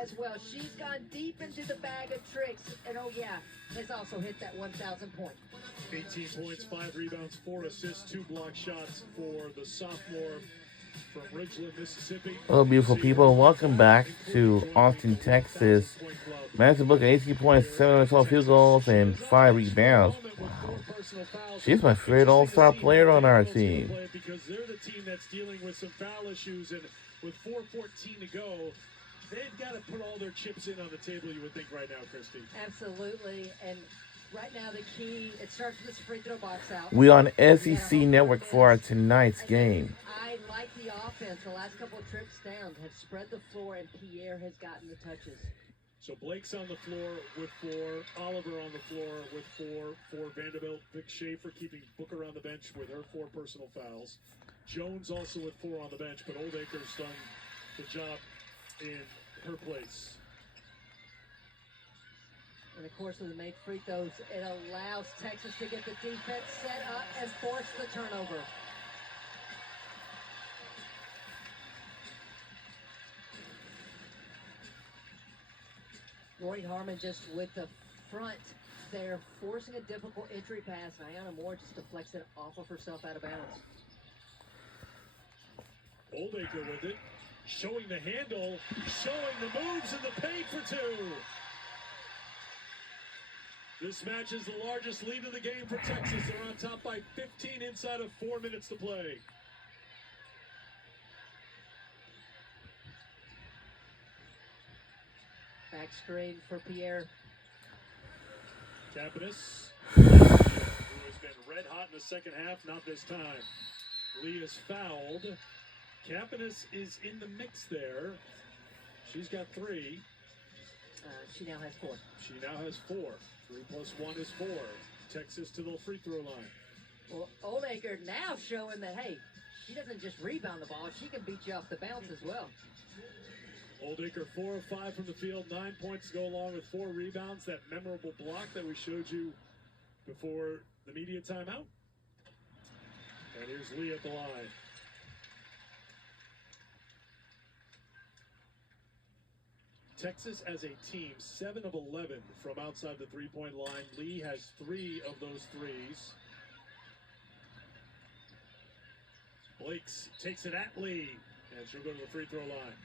as well. She's gone deep into the bag of tricks, and oh yeah, has also hit that 1,000 point. 18 points, 5 rebounds, 4 assists, 2 block shots for the sophomore from Ridgeland, Mississippi. Hello, beautiful people. Welcome back to Austin, Texas. Managed to book 18 points, 7 12 field goals, and 5 rebounds. Wow. She's my favorite all-star player on our team. Because they're the team that's dealing with some foul issues, and with 4:14 to go, they've got to put all their chips in on the table, you would think, right now, Christy. Absolutely, and right now the key, it starts with this free throw box out. We on SEC Network for our tonight's game. I like the offense. The last couple of trips down have spread the floor, and Pierre has gotten the touches. So Blake's on the floor with 4, Oliver on the floor with 4 for Vanderbilt. Vic Schaefer keeping Booker on the bench with her 4 personal fouls. Jones also with 4 on the bench, but Oldacre's done the job in her place. And of course, with the made free throws, it allows Texas to get the defense set up and force the turnover. Rory Harmon just with the front there, forcing a difficult entry pass. Ayanna Moore just deflects it off of herself out of bounds. Oldacre with it, showing the handle, showing the moves in the paint for 2. This match is the largest lead of the game for Texas. They're on top by 15 inside of 4 minutes to play. Back screen for Pierre. Capitas, who has been red hot in the second half, not this time. Lee is fouled. Capitas is in the mix there. She's got 3. She now has 4. She now has 4. 3 plus 1 is 4. Texas to the free throw line. Well, Oldacre now showing that, hey, she doesn't just rebound the ball, she can beat you off the bounce as well. Oldacre 4 of 5 from the field, 9 points to go along with 4 rebounds. That memorable block that we showed you before the media timeout. And here's Lee at the line. Texas as a team, 7 of 11 from outside the three-point line. Lee has 3 of those threes. Blakes takes it at Lee, and she'll go to the free throw line.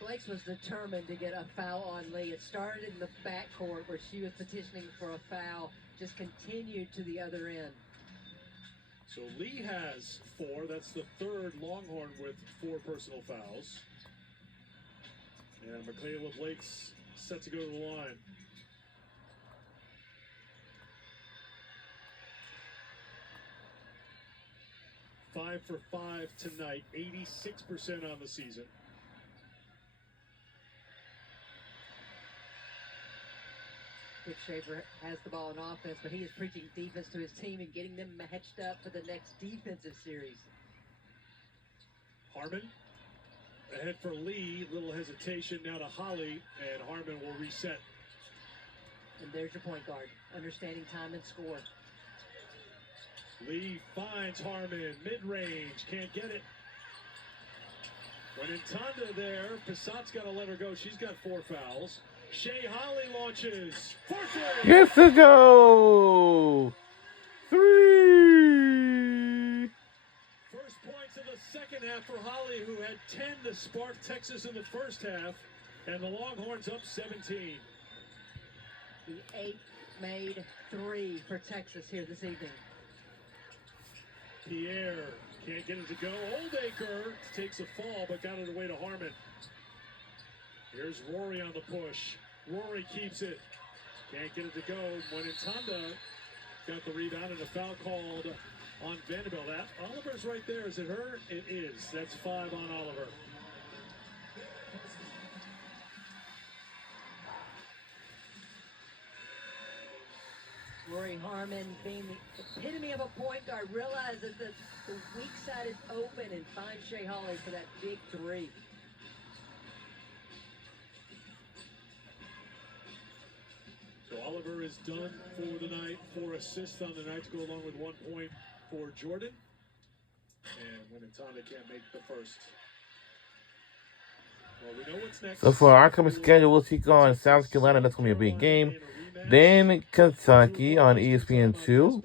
Blakes was determined to get a foul on Lee. It started in the backcourt where she was petitioning for a foul, just continued to the other end. So Lee has 4. That's the 3rd Longhorn with 4 personal fouls. And Michaela Blake's set to go to the line. Five for 5 tonight, 86% on the season. Vic Schaefer has the ball in offense, but he is preaching defense to his team and getting them matched up for the next defensive series. Harmon ahead for Lee, little hesitation now to Holly, and Harmon will reset. And there's your point guard, understanding time and score. Lee finds Harmon, mid-range, can't get it. When Intanda there, Passat's got to let her go. She's got 4 fouls. Shea Holly launches for 3. Yes, to go! 3! First points of the second half for Holly, who had 10 to spark Texas in the first half, and the Longhorns up 17. The 8th made 3 for Texas here this evening. Pierre can't get it to go. Oldacre takes a fall, but got it away to Harmon. Here's Rory on the push. Rory keeps it. Can't get it to go. When Intanda got the rebound and a foul called on Vanderbilt. Oliver's right there. Is it her? It is. That's 5 on Oliver. Rory Harmon being the epitome of a point guard, realizes that the weak side is open and finds Shea Holly for that big 3. So Oliver is done for the night. 4 assists on the night to go along with 1 point for Jordan. And when Intanda can't make the first. Well, we know what's next. So for our upcoming schedule, we'll take on South Carolina. That's going to be a big game. Then Kentucky on ESPN2.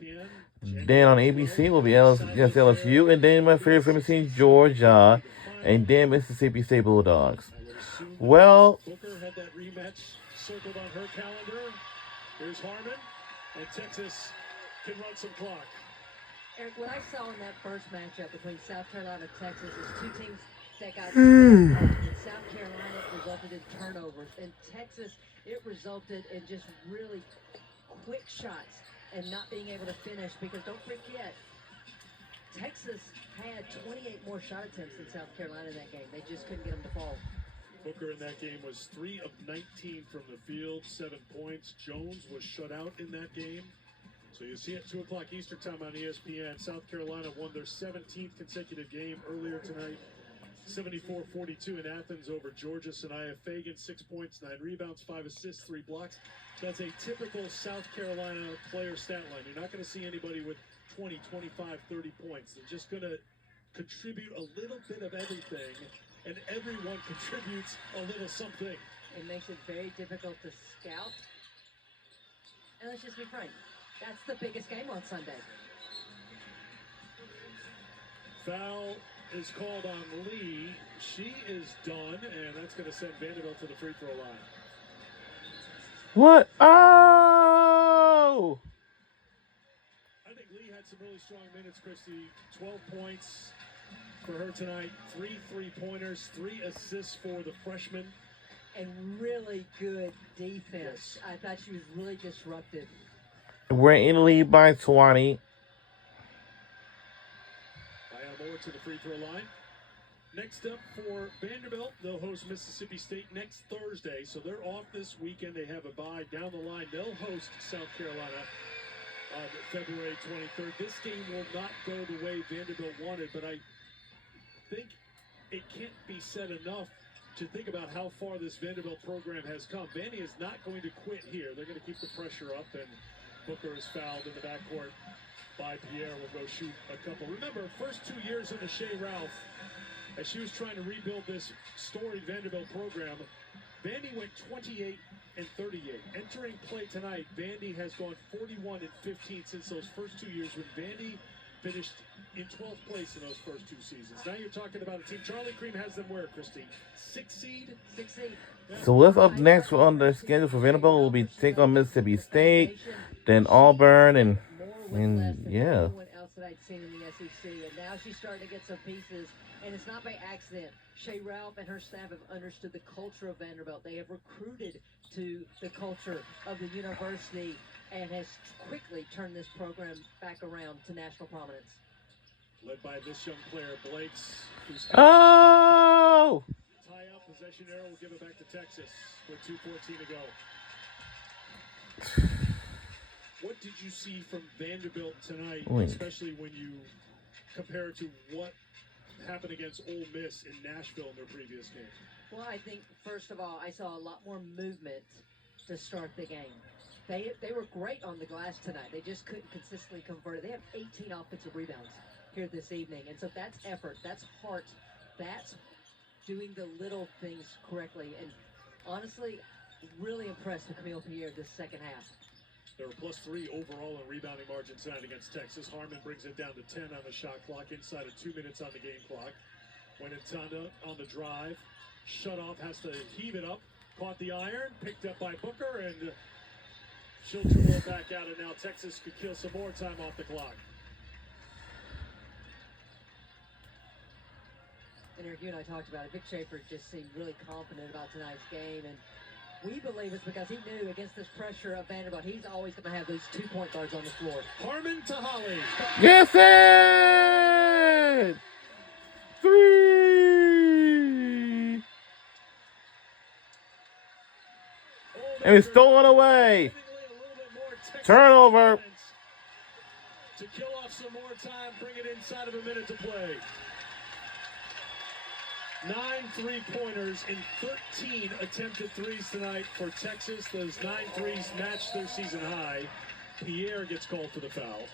Then on ABC will be against LSU. And then my favorite from team, Georgia. And then Mississippi State Bulldogs. Well, Booker had that rematch circled on her calendar. Here's Harmon, and Texas can run some clock. Eric, what I saw in that first matchup between South Carolina and Texas is two teams that got in South Carolina, it resulted in turnovers. In Texas, it resulted in just really quick shots and not being able to finish, because don't forget, Texas had 28 more shot attempts than South Carolina in that game. They just couldn't get them to fall. Booker in that game was 3 of 19 from the field, 7 points. Jones was shut out in that game. So you see at 2 o'clock Eastern time on ESPN, South Carolina won their 17th consecutive game earlier tonight. 74-42 in Athens over Georgia. Sanaya Fagan, 6 points, 9 rebounds, 5 assists, 3 blocks. That's a typical South Carolina player stat line. You're not going to see anybody with 20, 25, 30 points. They're just going to contribute a little bit of everything, and everyone contributes a little something. It makes it very difficult to scout. And let's just be frank, that's the biggest game on Sunday. Foul is called on Lee. She is done, and that's going to send Vanderbilt to the free throw line. what? Oh! I think Lee had some really strong minutes, Christy. 12 points for her tonight, 3 3-pointers, 3 assists for the freshman. And really good defense. I thought she was really disruptive. We're in the lead by 20. Moore to the free throw line. Next up for Vanderbilt, they'll host Mississippi State next Thursday. So they're off this weekend. They have a bye. Down the line, they'll host South Carolina on February 23rd. This game will not go the way Vanderbilt wanted, but I think it can't be said enough to think about how far this Vanderbilt program has come. Vandy is not going to quit here. They're going to keep the pressure up, and Booker is fouled in the backcourt by Pierre. Will go shoot a couple. Remember, first 2 years under Shea Ralph, as she was trying to rebuild this storied Vanderbilt program, Vandy went 28 and 38. Entering play tonight, Vandy has gone 41 and 15 since those first 2 years, when Vandy finished in 12th place in those first 2 seasons. Now you're talking about a team. Charlie Cream has them where, Christine? 6 seed? 6 seed. So what's up next on the schedule for Vanderbilt will be take on Mississippi State, then Auburn, and yeah. Anyone else that I'd seen in the SEC, and now she's starting to get some pieces, and it's not by accident. Shea Ralph and her staff have understood the culture of Vanderbilt. They have recruited to the culture of the university and has quickly turned this program back around to national prominence. Led by this young player, Blakes, who's Oh! tie up, possession arrow will give it back to Texas with 2:14 to go. What did you see from Vanderbilt tonight, especially when you compare it to what happened against Ole Miss in Nashville in their previous game? Well, I think, first of all, I saw a lot more movement to start the game. They were great on the glass tonight. They just couldn't consistently convert it. They have 18 offensive rebounds here this evening. And so that's effort, that's heart, that's doing the little things correctly. And honestly, really impressed with Camille Pierre this second half. They were +3 overall in rebounding margin tonight against Texas. Harmon brings it down to 10 on the shot clock, inside of 2 minutes on the game clock. Wenatanda on the drive. Shut off, has to heave it up. Caught the iron, picked up by Booker, and she'll dribble it back out, and now Texas could kill some more time off the clock. And Eric, you and I talked about it. Vic Schaefer just seemed really confident about tonight's game, and we believe it's because he knew against this pressure of Vanderbilt, he's always going to have those 2-point guards on the floor. Harmon to Holly. Yes, it! 3! And it's stolen away. Turnover. To kill off some more time, bring it inside of a minute to play. 9 3-pointers in 13 attempted threes tonight for Texas. Those 9 threes matched their season high. Pierre gets called for the foul.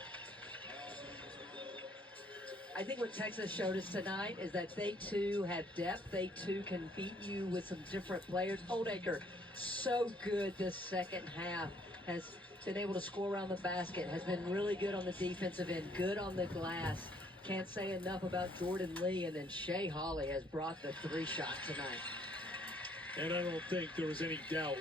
I think what Texas showed us tonight is that they too have depth. They too can beat you with some different players. Oldacre, so good this second half, has been able to score around the basket, has been really good on the defensive end, good on the glass. Can't say enough about Jordan Lee, and then Shea Hawley has brought the 3-shot tonight. And I don't think there was any doubt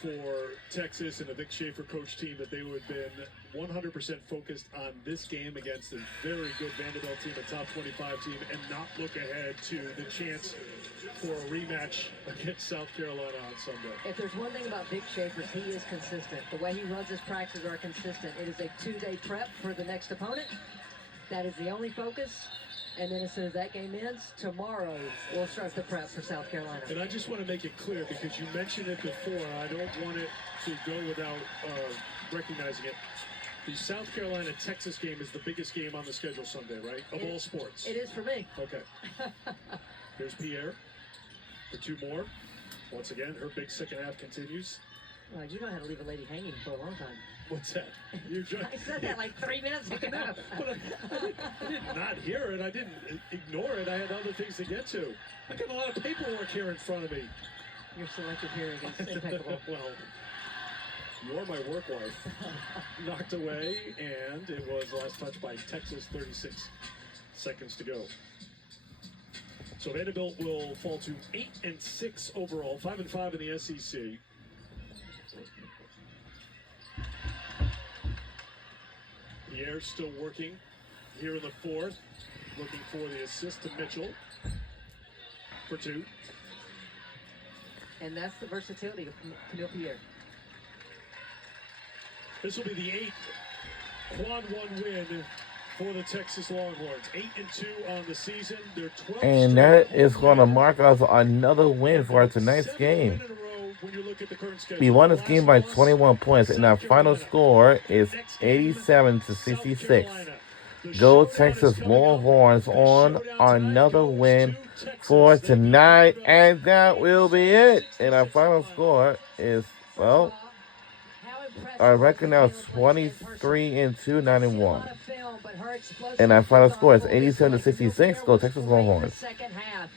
for Texas and the Vic Schaefer coach team that they would have been 100% focused on this game against a very good Vanderbilt team, a top 25 team, and not look ahead to the chance for a rematch against South Carolina on Sunday. If there's one thing about Vic Schaefer, he is consistent. The way he runs his practices are consistent. It is a 2-day prep for the next opponent. That is the only focus. And then as soon as that game ends, tomorrow we'll start the prep for South Carolina. And I just want to make it clear, because you mentioned it before, I don't want it to go without recognizing it. The South Carolina-Texas game is the biggest game on the schedule Sunday, right? Of all sports. It is for me. Okay. Here's Pierre for 2 more. Once again, her big second half continues. Well, you know how to leave a lady hanging for a long time. What's that? You're trying... I said that like 3 minutes ago. But I did not hear it. I didn't ignore it. I had other things to get to. I got a lot of paperwork here in front of me. Your selective hearing is impeccable. Well, you're my work wife. Knocked away, and it was last touch by Texas, 36 seconds to go. So Vanderbilt will fall to 8-6 overall, 5-5 in the SEC. Pierre's still working here in the 4th, looking for the assist to Mitchell for 2. And that's the versatility of Camille Pierre. This will be the 8th quad 1 win for the Texas Longhorns. 8-2 on the season. They're 12. And that is going to mark us another win for tonight's game. We won this game by 21 points, and our final score is 87-66. Go Texas Longhorns on another win for tonight, and that will be it. And our final score is, well, I reckon now 23-2, 91. And our final score is 87-66. Go Texas Longhorns. Second half,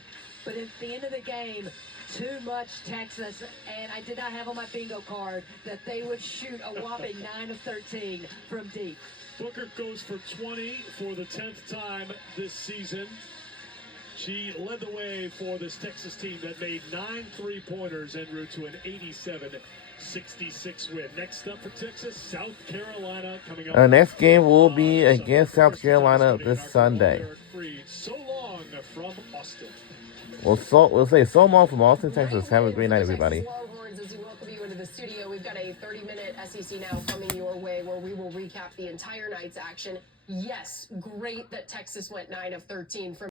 but at the end of the game, too much Texas, and I did not have on my bingo card that they would shoot a whopping 9 of 13 from deep. Booker goes for 20 for the 10th time this season. She led the way for this Texas team that made 9 3-pointers en route to an 87-66 win. Next up for Texas, South Carolina coming up. Our next game will be against South Carolina this Sunday. So long from Austin. We'll say so long from Austin, Texas. Have a great night, everybody. Longhorns, as we welcome you into the studio, we've got a 30-minute SEC Now coming your way where we will recap the entire night's action. Yes, great that Texas went 9 of 13 from